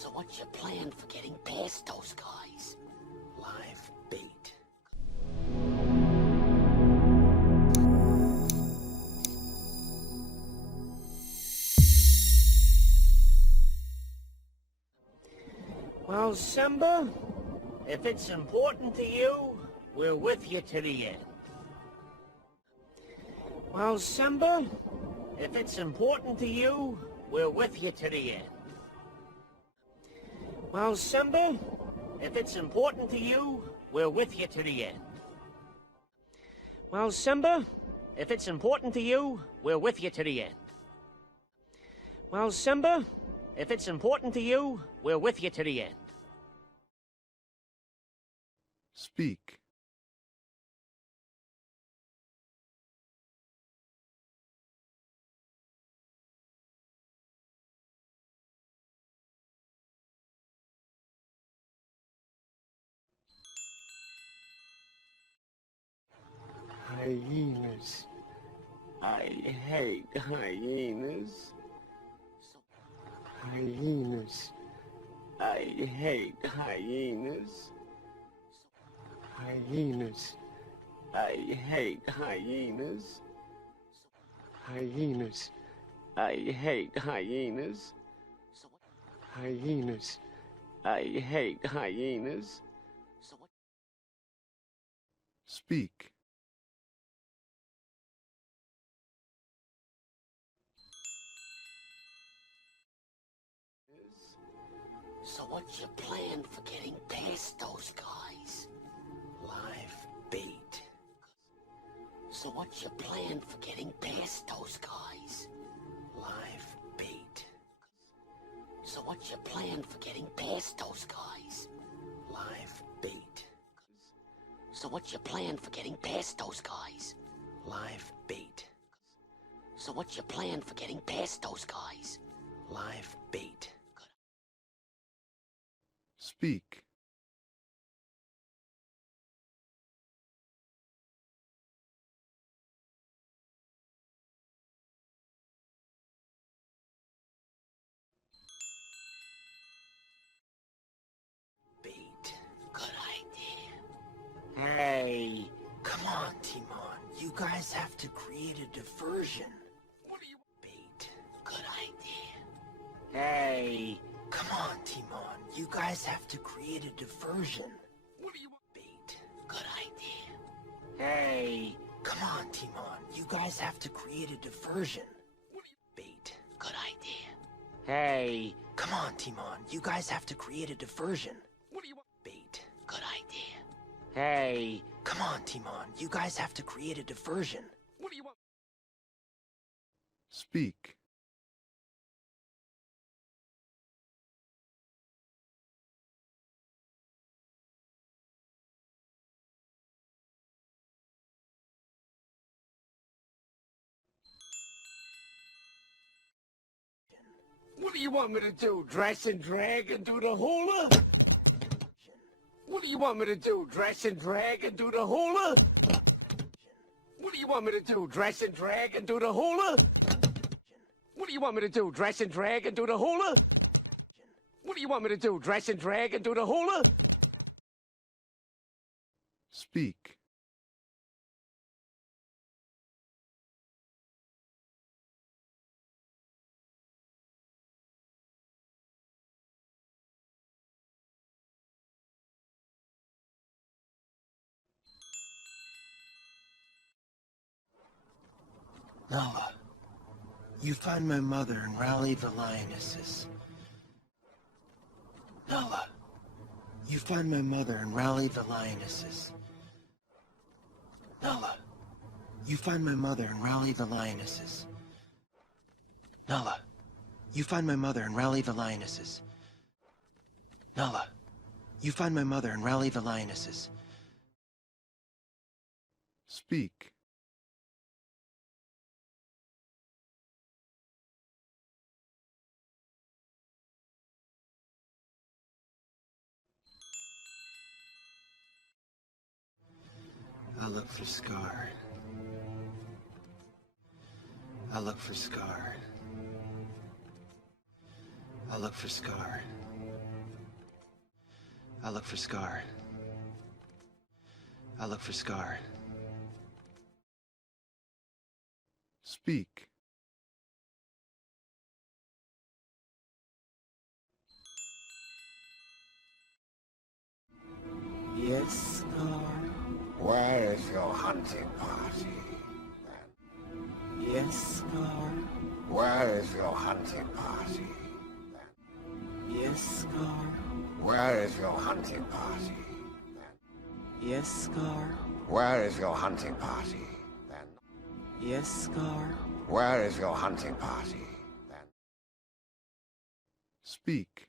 So what's your plan for getting past those guys? Live bait. Well, Simba, if it's important to you, we're with you to the end. Well, Simba, if it's important to you, we're with you to the end. Well, Simba, if it's important to you, we're with you to the end. Well, Simba, if it's important to you, we're with you to the end. Well, Simba, if it's important to you, we're with you to the end. Speak. Hyenas. I hate hyenas. Hyenas. I hate hyenas. Hyenas. I hate hyenas. Hyenas. I hate hyenas. Hyenas. I hate hyenas. Speak. So what's your plan for getting past those guys? Live bait. So what's your plan for getting past those guys? Live bait. So what's your plan for getting past those guys? Live bait. So what's your plan for getting past those guys? Live bait. So what's your plan for getting past those guys? Live bait. Speak. Bait. Good idea. Hey, Come on, Timon. You guys have to create a diversion. What do you... Bait. Good idea. hey, Come on, Timon. You guys have to create a diversion. What do you... Bait. Good idea. hey, Come on, Timon. You guys have to create a diversion. What do you... Bait. Good idea. hey, Come on, Timon. You guys have to create a diversion. What do you want? Bait. Good idea. hey, Come on, Timon. You guys have to create a diversion. What do you want? Speak. What do you want me to do? Dress and drag and do the hula? What do you want me to do? Dress and drag and do the hula? What do you want me to do? Dress and drag and do the hula? What do you want me to do? Dress and drag and do the hula? What do you want me to do? Dress and drag and do the hula? Speak. Nala, you find my mother and rally the lionesses. Nala, you find my mother and rally the lionesses. Nala, you find my mother and rally the lionesses. Nala, you find my mother and rally the lionesses. Nala, you find my mother and rally the lionesses. Speak. I look for Scar. I look for Scar. I look for Scar. I look for Scar. I look for Scar. Speak. Yes, Scar? Where is your hunting party? Yes, Scar? Where is your hunting party? Yes, Scar? Where is your hunting party? Yes, Scar? Where is your hunting party? Yes, Scar? Where is your hunting party? Speak.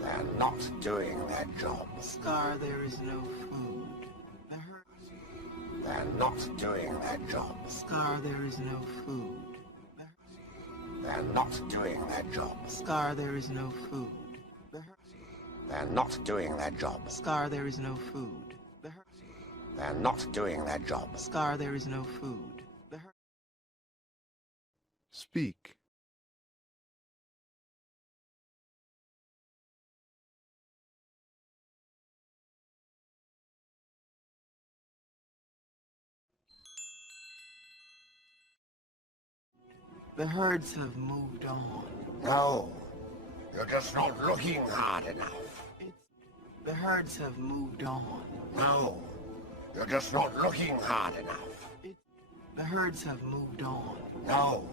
They're not doing their job. Scar, there is no food. They're not doing their job. Scar, there is no food. They're not doing their job. Scar, there is no food. They're not doing their job. Scar, there is no food. They're not doing their job. Scar, there is no food. Speak. The herds have moved on. No, you're just not looking hard enough. The herds have moved on. No, you're just not looking hard enough. The herds have moved on. No,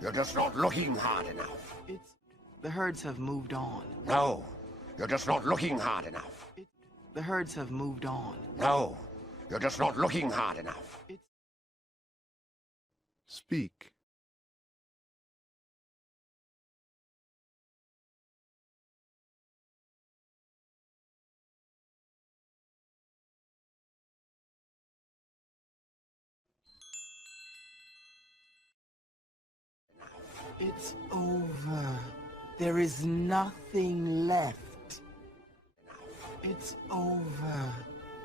you're just not looking hard enough. The herds have moved on. No, you're just not looking hard enough. The herds have moved on. No, you're just not looking hard enough. Speak. It's over. There is nothing left. It's over.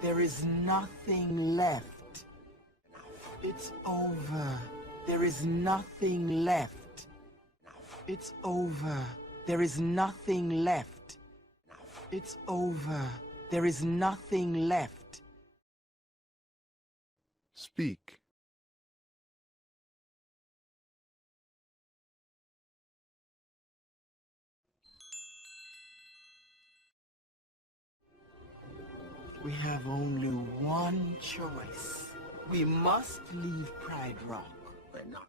There is nothing left. It's over. There is nothing left. It's over. There is nothing left. It's over. There is nothing left. Speak. We have only one choice. We must leave Pride Rock. We're not.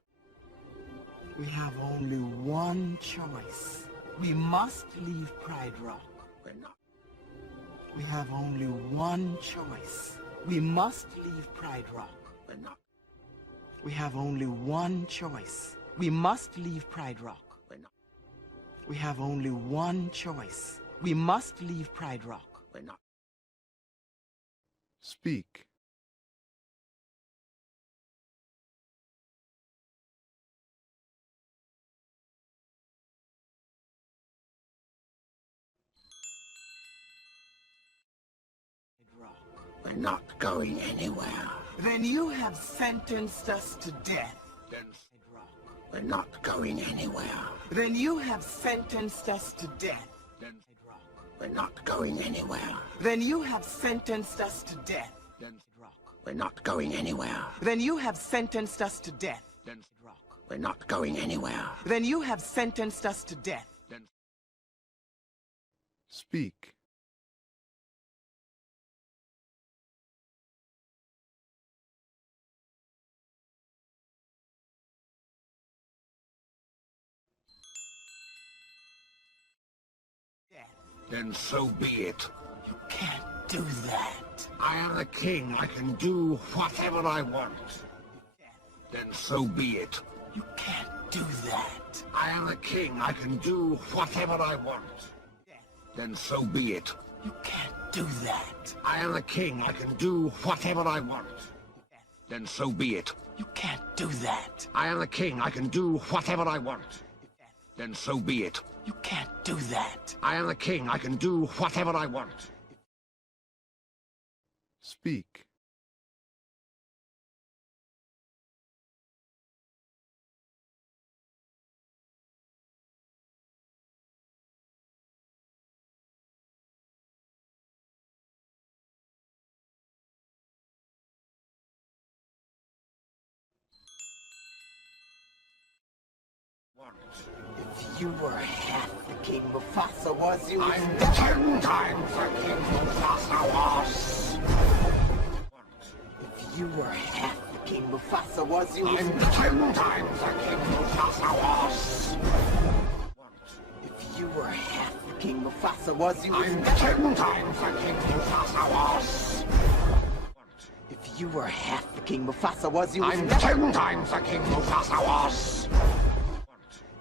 We have only one choice. We must leave Pride Rock. We're not. We have only one choice. We must leave Pride Rock. We're not. We have only one choice. We must leave Pride Rock. We're not. We have only one choice. We must leave Pride Rock. We're not. Speak. We're not going anywhere. Then you have sentenced us to death. We're not going anywhere. Then you have sentenced us to death. We're not going anywhere. Then you have sentenced us to death. We're not going anywhere. Then you have sentenced us to death. We're not going anywhere. Then you have sentenced us to death. Speak. Then so be it. You can't do that. I am the king. I can do whatever I want. Then so be it. You can't do that. I am the king. I can do whatever I want. Then so be it. You can't do that. I am the king. I can do whatever I want. Then so be it. You can't do that. I am the king. I can do whatever I want. Then so be it. You can't do that. I am the king. I can do whatever I want. Speak. If you were half the king Mufasa was, you would... I'm 10 times the king Mufasa was. If you were half the king Mufasa was, you would... I'm 10 times the king Mufasa was. If you were half the king Mufasa was, you would... I'm 10 times the king Mufasa was. If you were half the king Mufasa was, you would... I'm 10 times the king Mufasa was.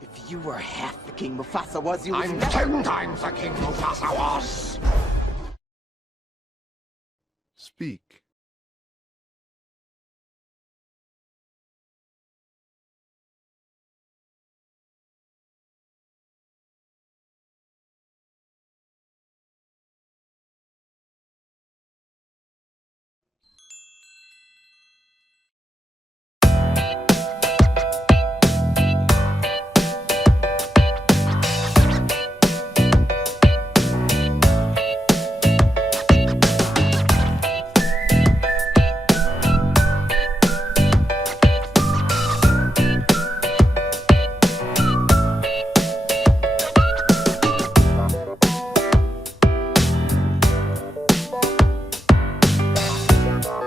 If you were half the king Mufasa was, you would... I'm 10 times the king Mufasa was. Speak.